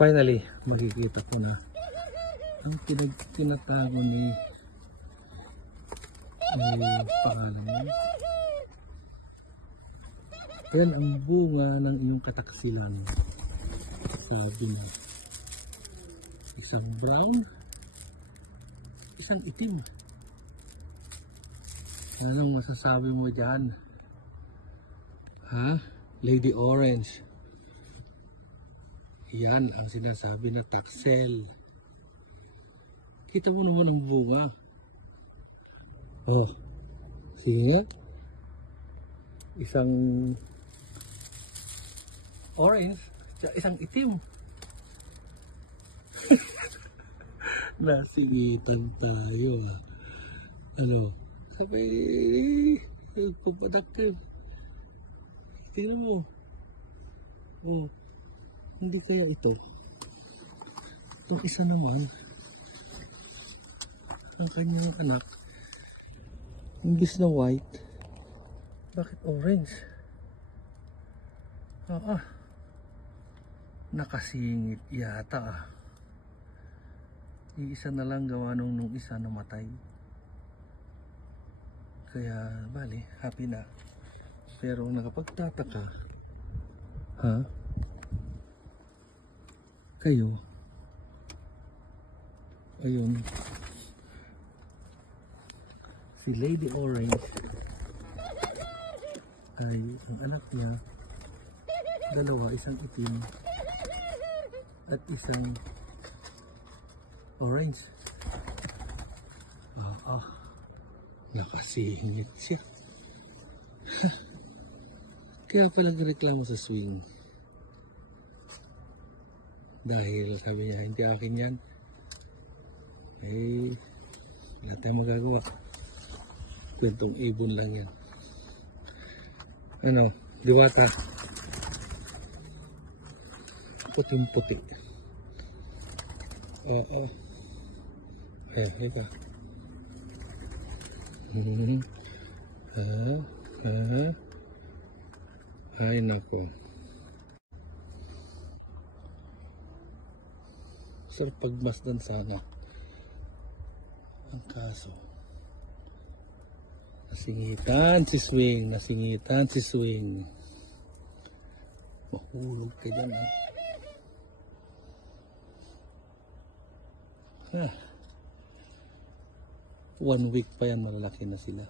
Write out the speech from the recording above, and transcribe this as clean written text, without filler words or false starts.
Finally, makikita ko na ang tinatago ni pangalan mo. Yan ang bunga ng iyong kataksilan. Sabi mo. Isang brown, isang itim. Anong masasabi mo dyan? Ha? Lady Orange. Yan ang sinasabi na taksel. Kita mo naman ang bunga. Oh, sige. Isang orange, isang itim. Nasingitan tayo. Ano? Sabay, papadakil. Tingnan mo. Oh. Hindi kaya ito. Itong isa naman, ang kanyang anak, imbis na white, bakit orange? Nakasingit yata. Iisa na lang gawa nung isa namatay. Kaya, bali, happy na. Pero nakapagtataka, kayo, ayun, si Lady Orange ay ang anak niya, dalawa, isang itim at isang orange. Nakasingit siya. Kaya pala reklamo sa swing. Dahil sabi niya, hindi akin yan. Eh, wala tayong magagawa. Kwentong ibon lang yan. Ano, diwata. Puting-puti. Oo. Ayan, ka. Ay, nako. Sarap pagmasdan sana. Ang kaso, nasingitan si swing. Mahulog ka dyan, ha? 1 week pa yan, malalaki na sila.